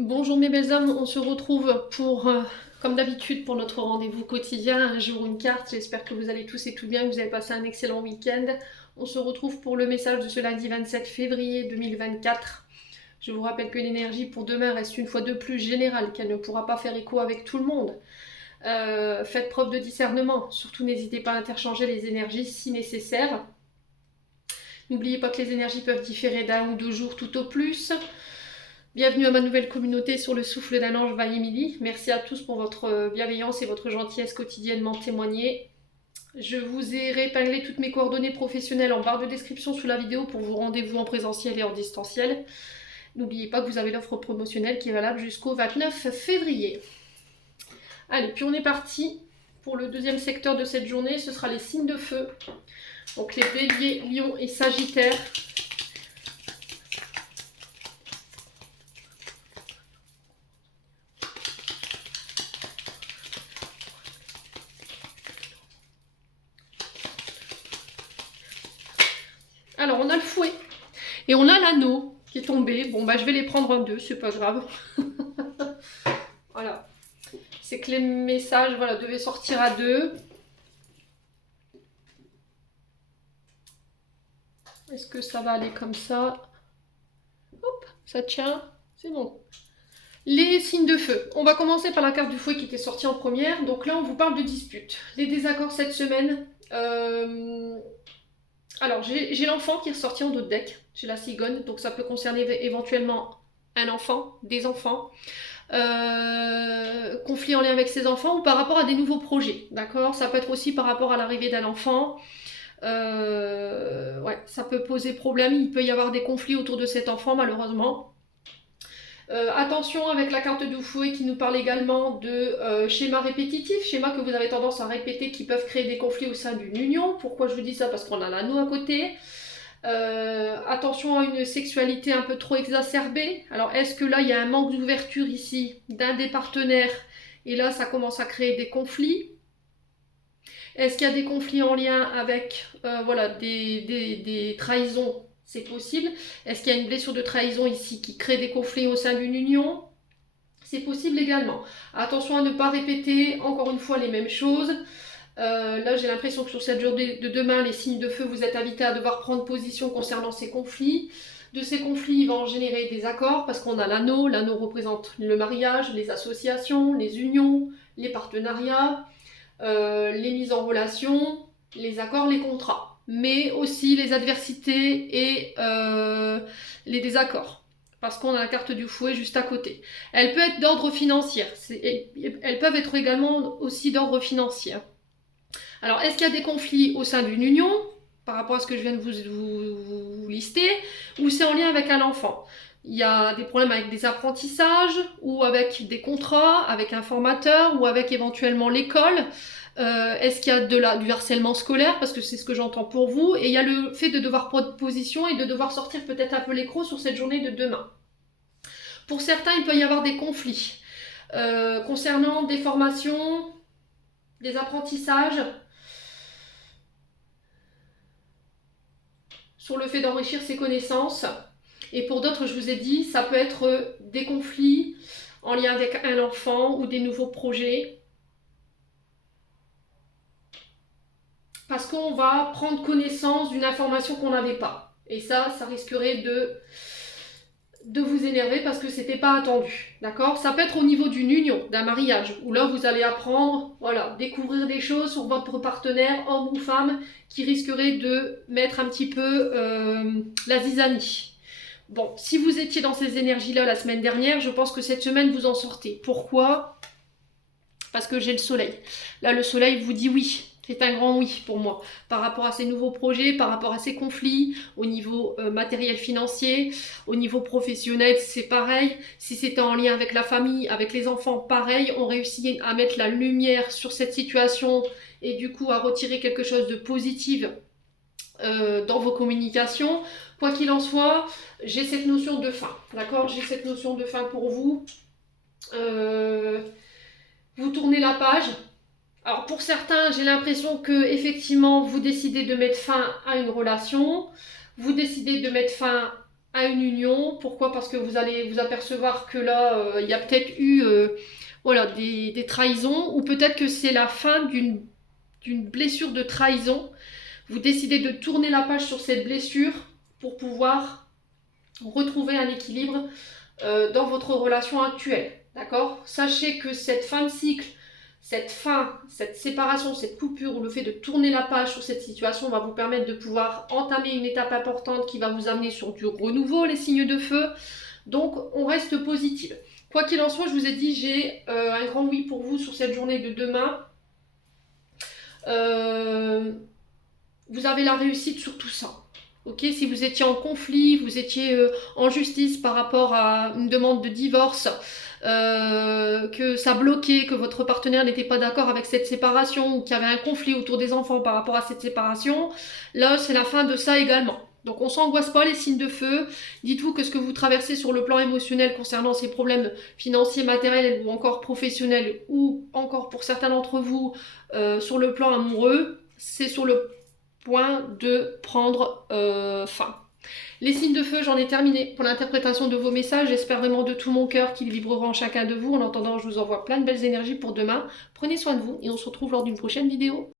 Bonjour mes belles âmes, on se retrouve pour, comme d'habitude, pour notre rendez-vous quotidien, un jour une carte. J'espère que vous allez tous et tout bien, que vous avez passé un excellent week-end. On se retrouve pour le message de ce lundi 27 février 2024. Je vous rappelle que l'énergie pour demain reste une fois de plus générale, qu'elle ne pourra pas faire écho avec tout le monde. Faites preuve de discernement, surtout n'hésitez pas à interchanger les énergies si nécessaire. N'oubliez pas que les énergies peuvent différer d'un ou deux jours tout au plus. Bienvenue à ma nouvelle communauté sur le souffle d'un ange by Emily. Merci à tous pour votre bienveillance et votre gentillesse quotidiennement témoignée. Je vous ai réépinglé toutes mes coordonnées professionnelles en barre de description sous la vidéo pour vos rendez-vous en présentiel et en distanciel. N'oubliez pas que vous avez l'offre promotionnelle qui est valable jusqu'au 29 février. Allez, puis on est parti pour le deuxième secteur de cette journée. Ce sera les signes de feu. Donc les béliers, lions et sagittaires. Alors, on a le fouet et on a l'anneau qui est tombé. Bon, bah, je vais les prendre en deux, c'est pas grave. Voilà. C'est que les messages, voilà, devaient sortir à deux. Est-ce que ça va aller comme ça? Hop, ça tient. C'est bon. Les signes de feu. On va commencer par la carte du fouet qui était sortie en première. Donc là, on vous parle de disputes. Les désaccords cette semaine. Alors, j'ai l'enfant qui est ressorti en dos de deck. J'ai la cigogne, donc ça peut concerner éventuellement un enfant, des enfants. Conflit en lien avec ses enfants ou par rapport à des nouveaux projets, d'accord? Ça peut être aussi par rapport à l'arrivée d'un enfant. Ouais, ça peut poser problème. Il peut y avoir des conflits autour de cet enfant, malheureusement. Attention avec la carte du fouet qui nous parle également de schémas répétitifs, schémas que vous avez tendance à répéter qui peuvent créer des conflits au sein d'une union. Pourquoi je vous dis ça? Parce qu'on a l'anneau à côté. Attention à une sexualité un peu trop exacerbée. Alors est-ce que là il y a un manque d'ouverture ici d'un des partenaires et là ça commence à créer des conflits? Est-ce qu'il y a des conflits en lien avec voilà, des trahisons? C'est possible. Est-ce qu'il y a une blessure de trahison ici qui crée des conflits au sein d'une union? C'est possible également. Attention à ne pas répéter encore une fois les mêmes choses. Là, j'ai l'impression que sur cette journée de demain, les signes de feu, vous êtes invités à devoir prendre position concernant ces conflits. De ces conflits, il va en générer des accords parce qu'on a l'anneau. L'anneau représente le mariage, les associations, les unions, les partenariats, les mises en relation, les accords, les contrats. Mais aussi les adversités et les désaccords. Parce qu'on a la carte du fouet juste à côté. Elle peut être d'ordre financier. Elles peuvent être également aussi d'ordre financier. Alors, est-ce qu'il y a des conflits au sein d'une union, par rapport à ce que je viens de vous lister, ou c'est en lien avec un enfant? Il y a des problèmes avec des apprentissages, ou avec des contrats, avec un formateur, ou avec éventuellement l'école. Est-ce qu'il y a du harcèlement scolaire? Parce que c'est ce que j'entends pour vous. Et il y a le fait de devoir prendre position et de devoir sortir peut-être un peu l'écrou sur cette journée de demain. Pour certains, il peut y avoir des conflits concernant des formations, des apprentissages, sur le fait d'enrichir ses connaissances. Et pour d'autres, je vous ai dit, ça peut être des conflits en lien avec un enfant ou des nouveaux projets. Parce qu'on va prendre connaissance d'une information qu'on n'avait pas. Et ça risquerait de vous énerver parce que c'était pas attendu, d'accord? Ça peut être au niveau d'une union, d'un mariage, où là vous allez apprendre, voilà, découvrir des choses sur votre partenaire, homme ou femme, qui risquerait de mettre un petit peu la zizanie. Bon, si vous étiez dans ces énergies-là la semaine dernière, je pense que cette semaine vous en sortez. Pourquoi? Parce que j'ai le soleil. Là, le soleil vous dit oui. C'est un grand oui pour moi, par rapport à ces nouveaux projets, par rapport à ces conflits, au niveau matériel financier, au niveau professionnel, c'est pareil. Si c'était en lien avec la famille, avec les enfants, pareil. On réussit à mettre la lumière sur cette situation et du coup à retirer quelque chose de positif dans vos communications. Quoi qu'il en soit, j'ai cette notion de fin, d'accord? J'ai cette notion de fin pour vous. Vous tournez la page. Alors pour certains, j'ai l'impression que effectivement vous décidez de mettre fin à une relation, vous décidez de mettre fin à une union. Pourquoi? Parce que vous allez vous apercevoir que là, il y a peut-être eu voilà, des trahisons, ou peut-être que c'est la fin d'une blessure de trahison. Vous décidez de tourner la page sur cette blessure pour pouvoir retrouver un équilibre dans votre relation actuelle. D'accord? Sachez que cette fin de cycle, cette séparation, cette coupure, ou le fait de tourner la page sur cette situation va vous permettre de pouvoir entamer une étape importante qui va vous amener sur du renouveau, les signes de feu. Donc, on reste positive. Quoi qu'il en soit, je vous ai dit, j'ai un grand oui pour vous sur cette journée de demain. Vous avez la réussite sur tout ça. Ok, si vous étiez en conflit, vous étiez en justice par rapport à une demande de divorce, que ça bloquait, que votre partenaire n'était pas d'accord avec cette séparation, ou qu'il y avait un conflit autour des enfants par rapport à cette séparation, là c'est la fin de ça également. Donc on s'angoisse pas, les signes de feu. Dites-vous que ce que vous traversez sur le plan émotionnel concernant ces problèmes financiers, matériels ou encore professionnels, ou encore pour certains d'entre vous sur le plan amoureux, c'est sur le point de prendre fin. Les signes de feu, j'en ai terminé pour l'interprétation de vos messages. J'espère vraiment de tout mon cœur qu'ils vibreront en chacun de vous. En attendant, je vous envoie plein de belles énergies pour demain. Prenez soin de vous et on se retrouve lors d'une prochaine vidéo.